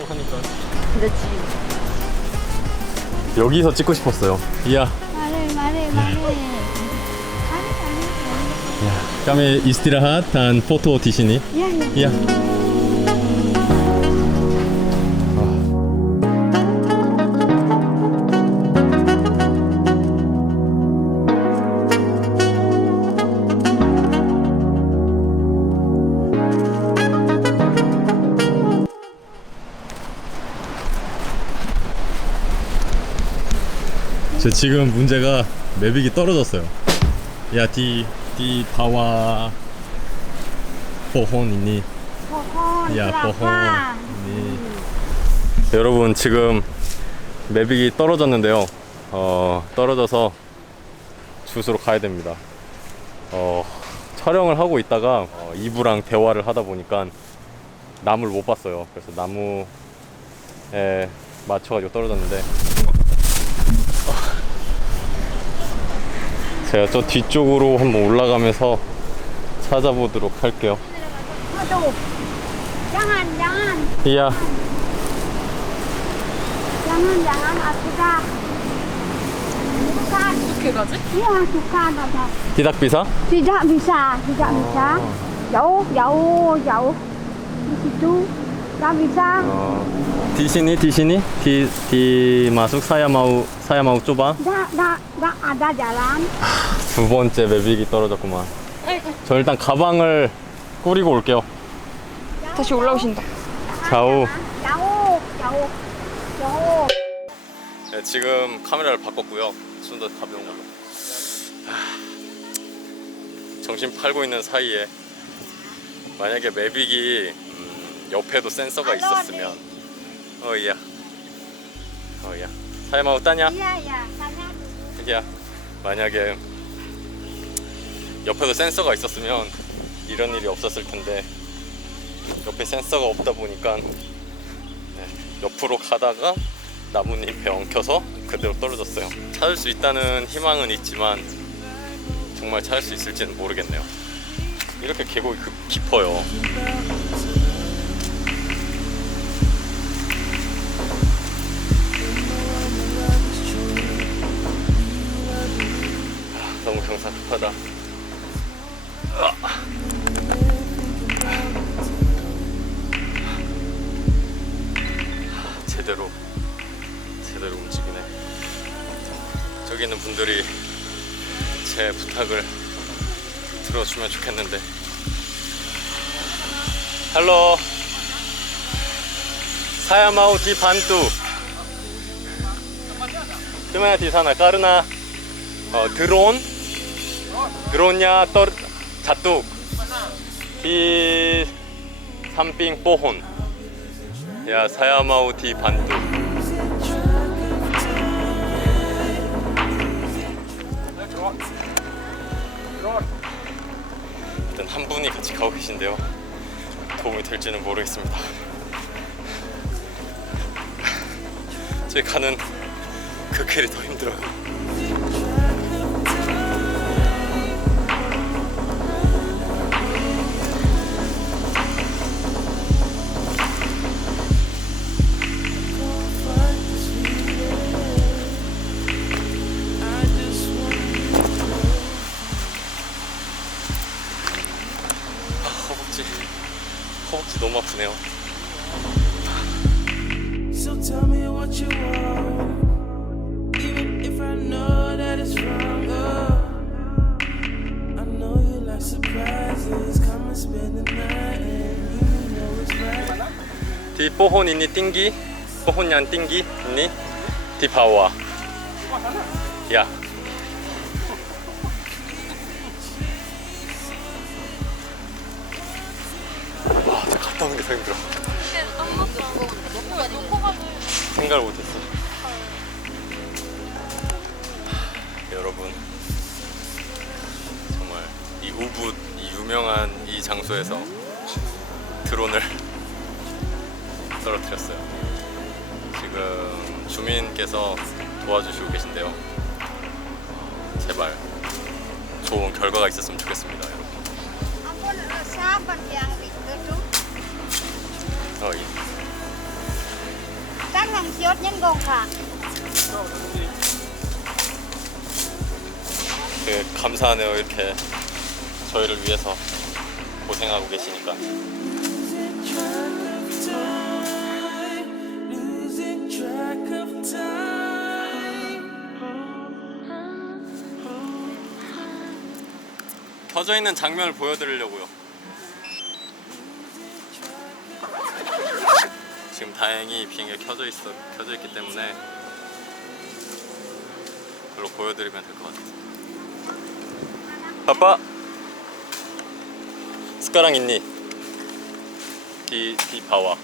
하니까. 그렇지. 여기서 찍고 싶었어요. 이야. 말해. Kami istirahat dan foto di sini. Ya. Iya. 저 지금 문제가 매빅이 떨어졌어요. 야, 디 바와 포혼이니. 야, 포혼이니. 여러분, 지금 매빅이 떨어졌는데요. 떨어져서 주소로 가야 됩니다. 촬영을 하고 있다가 이브랑 대화를 하다 보니까 나무를 못 봤어요. 그래서 나무에 맞춰가지고 떨어졌는데, 제가 저 뒤쪽으로 한번 올라가면서 찾아보도록 할게요. Jangan. 이야. Jangan Afrika. Bukan. 어떻게 가지? Iya, bukan ada. Tidak bisa? Tidak bisa. Jauh. Di situ nggak bisa. di sini di masuk saya mau coba. Nggak ada jalan. 두 번째 매빅이 떨어졌구만. 저 일단 가방을 꾸리고 올게요. 다시 올라오신다. 좌우. Jauh. 네, 지금 카메라를 바꿨고요. 좀 더 가벼운 걸로. 정신 팔고 있는 사이에 만약에 매빅이 옆에도 센서가 있었으면. 이야. saya mau tanya. Iya, tanya. 야, 만약에 옆에도 센서가 있었으면 이런 일이 없었을 텐데 옆에 센서가 없다 보니까 옆으로 가다가 나뭇잎에 엉켜서 그대로 떨어졌어요. 찾을 수 있다는 희망은 있지만 정말 찾을 수 있을지는 모르겠네요. 이렇게 계곡이 깊어요. 너무 경사 급하다. 제대로 움직이네. 저기 있는 분들이 제 부탁을 들어주면 좋겠는데. Halo, saya mau dibantu. Gimana di sana? Karena dronenya jatuh di samping pohon. Ya, saya mau dibantu. 일단 한 분이 같이 가고 계신데요. 도움이 될지는 모르겠습니다. 저희 가는 그 길이 더 힘들어요. 허벅지 너무 아프네요. So tell me what you want, even if I know that it's wrong. I know you like surprises. Come and spend the night, and you know it's right. Di pohon ini tinggi, pohon yang tinggi ini di bawah. Ya. 갔다 오는 게 더 힘들어. 생각을 못했어. 여러분, 정말 이 우붓, 이 유명한 이 장소에서 드론을 떨어뜨렸어요. 지금 주민께서 도와주시고 계신데요. 제발 좋은 결과가 있었으면 좋겠습니다, 여러분. hàng siốt nhân gồm cả. 감사하네요. 이렇게 저희를 위해서 고생하고 계시니까. Losing track of time. 켜져 있는 장면을 보여드리려고요. 지금 다행히 비행기가 켜져 있기 때문에 그걸로 보여드리면 될 것 같아요. 아빠, 숟가락 있니? 디 봐와.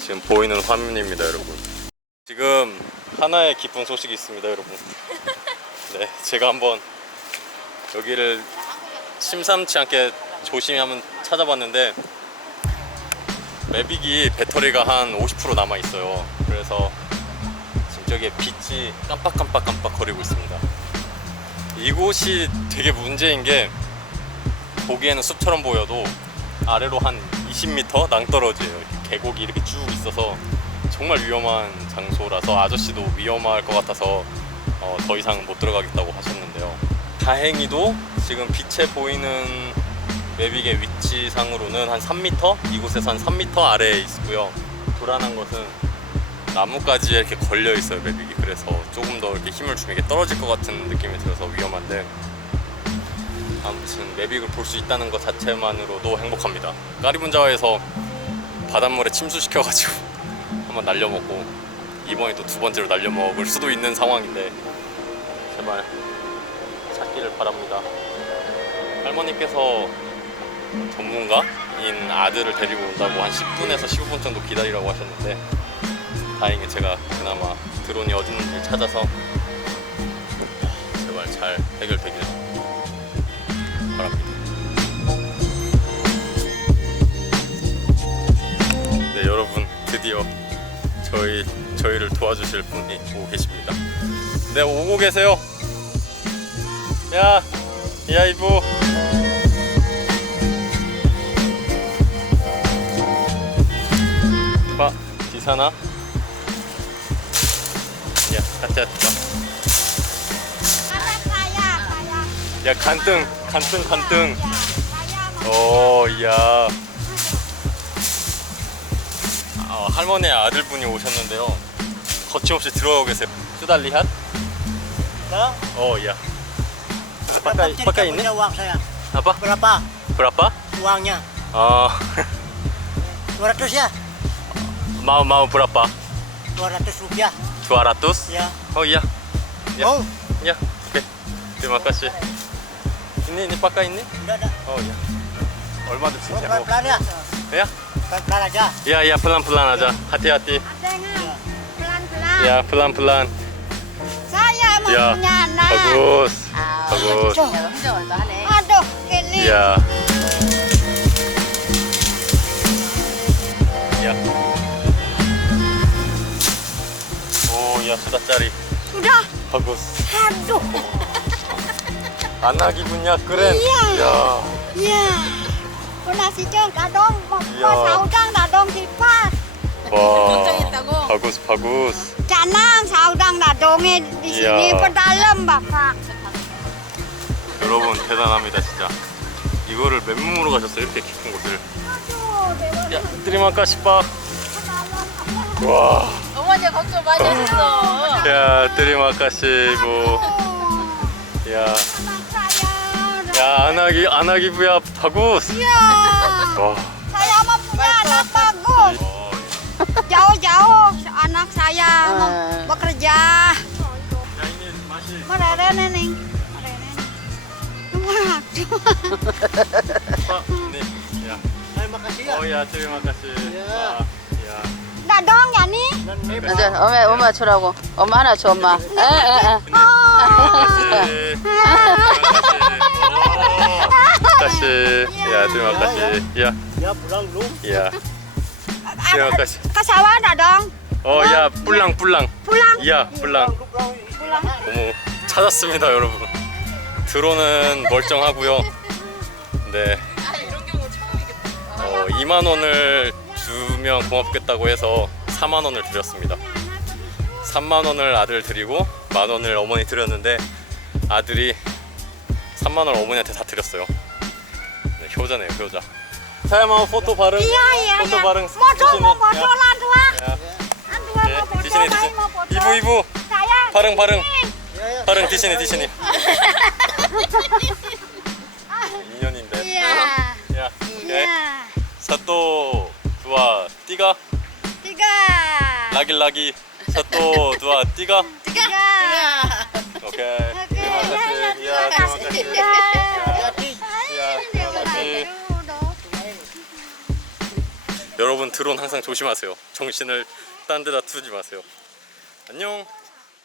지금 보이는 화면입니다, 여러분. 지금 하나의 기쁜 소식이 있습니다, 여러분. 네, 제가 한번 여기를 심상치 않게 조심히 한번 찾아봤는데 매빅이 배터리가 한 50% 남아 있어요. 그래서 지금 저기에 빛이 깜빡깜빡 거리고 있습니다. 이곳이 되게 문제인 게 보기에는 숲처럼 보여도 아래로 한 20m 낭떠러지예요. 계곡이 이렇게 쭉 있어서 정말 위험한 장소라서 아저씨도 위험할 것 같아서 더 이상 못 들어가겠다고 하셨는데요. 다행히도 지금 빛에 보이는 매빅의 위치상으로는 한 3m? 이곳에서 한 3m 아래에 있고요. 불안한 것은 나뭇가지에 이렇게 걸려 있어요, 매빅이. 그래서 조금 더 이렇게 힘을 주면 이게 떨어질 것 같은 느낌이 들어서 위험한데, 아무튼 매빅을 볼 수 있다는 것 자체만으로도 행복합니다. 까리분자와에서 바닷물에 침수시켜가지고 한번 날려먹고 이번이 또 두 번째로 날려먹을 수도 있는 상황인데 제발 찾기를 바랍니다. 할머니께서 전문가인 아들을 데리고 온다고 한 10분에서 15분 정도 기다리라고 하셨는데 다행히 제가 그나마 드론이 어디 있는지 찾아서 제발 잘 해결되길 바랍니다. 네, 여러분, 드디어 저희를 도와주실 분이 오고 계십니다. 네, 오고 계세요. 야 이부. Pak, di sana. Ya, hati-hati, Pak. Anak saya. Ya, 간등. Saya 오, 이야. 할머니의 아들분이 오셨는데요. 거침없이 들어오고 계세요. Sudah lihat? Oh, iya. Pakai ini? Uang saya. Apa? Berapa? Uangnya? Oh, 200 ya? mau berapa? 200 rupiah. 200? Ya. Oh, iya. Ya. Oh, Ya, oke. Terima kasih. Ini pakai ini? udah. Oh, iya. 얼마 드시냐고? Pelan-pelan ya? Ya? Pelan-pelan aja. Ya, pelan-pelan aja. Hati-hati. Adanya pelan-pelan. Ya, pelan-pelan. Saya mau Ya, punya anak. bagus. Bagus. Aduh, gini. Ya. Ya. Oh, ya sudah cari. Sudah. Bagus. Aduh. Anak ibunya keren. Iya. Ya. Iya. Pernah si Ceng Dadong mau Iya. saudang Dadong dipas. Wah. Bagus. Canang saudang Dadongnya di sini Iya. pedalam Bapak. 여러분 대단합니다 진짜. 이거를 맨몸으로 가셨어요, 이렇게 깊은 곳을. Aduh, dewa. 야, terima kasih Pak. 와. 어머니 걱정 많이 하셨어. 야, terima kasih Bu. 야, Anak saya. 야 anak ibu야 bagus. Iya. 와. Saya mau punya anak bagus. Jauh-jauh anak saya mau bekerja. 야, ini masih. Merere nih. Pak, nih. Ya. Terima kasih ya. Oh ya, terima kasih. Pak. Ya. Dadong ya nih. Dan ini 이제 엄마 주라고. 엄마 하나 줘 엄마. terima kasih. Terima kasih. Ya, terima kasih. Ya. ya pulang dulu. Ya. Terima kasih. Ke sawah Dadong. Oh ya, pulang. Pulang. Ya, pulang. Pulang. 어머, 찾았습니다, 여러분. 드론은 멀쩡하고요. 네. 아 이런 경우 처음이겠다. 2만 원을 주면 고맙겠다고 해서 4만 원을 드렸습니다. 3만 원을 아들 드리고 만 원을 어머니 드렸는데 아들이 3만 원을 어머니한테 다 드렸어요. 네, 효자네요, 효자. Saya mau foto bareng. Iya, iya, Foto iya. bareng Mau di dong, sini. mau foto Ya. lah dua. Ya. Dua Oke, mau foto, di sini, di Mai sini. mau foto. Ibu-ibu, Sayang. bareng-bareng. Ya, ya. bareng di sini, di sini. 인연인데. Iya. 야, 오케이. Iya. Satu, dua, tiga. 3. Lagi-lagi. Satu, dua, tiga. 3. Oke. Terima kasih. Iya, terima kasih. Iya, terima kasih. 여러분 드론 항상 조심하세요. 정신을 딴 데다 두지 마세요. 안녕.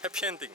해피엔딩.